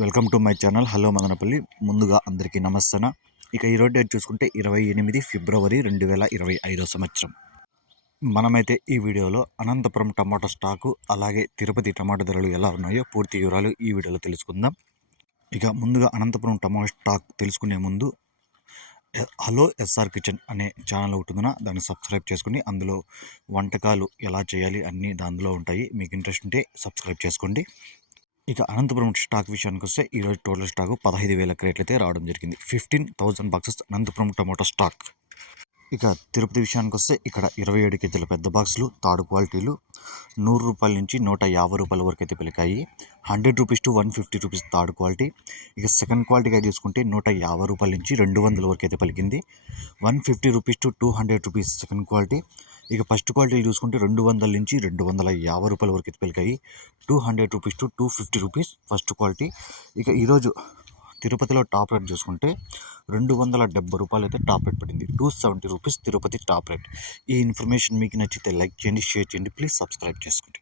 Welcome to my channel. Hello Madanapalli. ముందుగా అందరికీ నమస్తన. ఇక ఈరోజు డేట్ చూసుకుంటే ఇరవై ఎనిమిది ఫిబ్రవరి రెండు వేల ఇరవై ఐదో సంవత్సరం. మనమైతే ఈ వీడియోలో అనంతపురం టమాటో స్టాకు అలాగే తిరుపతి టమాటో ధరలు ఎలా ఉన్నాయో పూర్తి వివరాలు ఈ వీడియోలో తెలుసుకుందాం. ఇక ముందుగా అనంతపురం టమాటో స్టాక్ తెలుసుకునే ముందు హలో ఎస్ఆర్ కిచెన్ అనే ఛానల్ ఉంటుందిన దాన్ని సబ్స్క్రైబ్ చేసుకుని అందులో వంటకాలు ఎలా చేయాలి అన్నీ దానిలో ఉంటాయి. మీకు ఇంట్రెస్ట్ ఉంటే సబ్స్క్రైబ్ చేసుకోండి. ఇక అనంతపురం స్టాక్ విషయానికి వస్తే ఈరోజు టోటల్ స్టాక్ పదహైదు వేల క్రేట్లు అయితే రావడం జరిగింది. Fifteen thousand boxes Anantapuram tomato stock. ఇక తిరుపతి విషయానికి వస్తే ఇక్కడ ఇరవై ఏడు కేజీల పెద్ద బాక్సులు తాడు క్వాలిటీలు నూరు రూపాయల నుంచి నూట యాభై రూపాయల వరకు అయితే పెలికాయి. Hundred rupees to one fifty rupees third quality. ఇక సెకండ్ క్వాలిటీగా తీసుకుంటే నూట యాభై రూపాయల నుంచి రెండు వందల వరకు అయితే పలికింది. One fifty rupees to two hundred rupees second quality. ఇక ఫస్ట్ క్వాలిటీ చూసుకుంటే రెండు వందల నుంచి రెండు వందల యాభై రూపాయల వరకు అయితే పెరిగాయి. Two hundred rupees to two fifty rupees first quality. ఇక ఈరోజు తిరుపతిలో టాప్ రేట్ చూసుకుంటే రెండు వందల డెబ్బై రూపాయలు అయితే టాప్ రేట్ పడింది. Two seventy rupees Tirupati top rate. ఈ ఇన్ఫర్మేషన్ మీకు నచ్చితే లైక్ చేయండి షేర్ చేయండి ప్లీజ్ సబ్స్క్రైబ్ చేసుకోండి.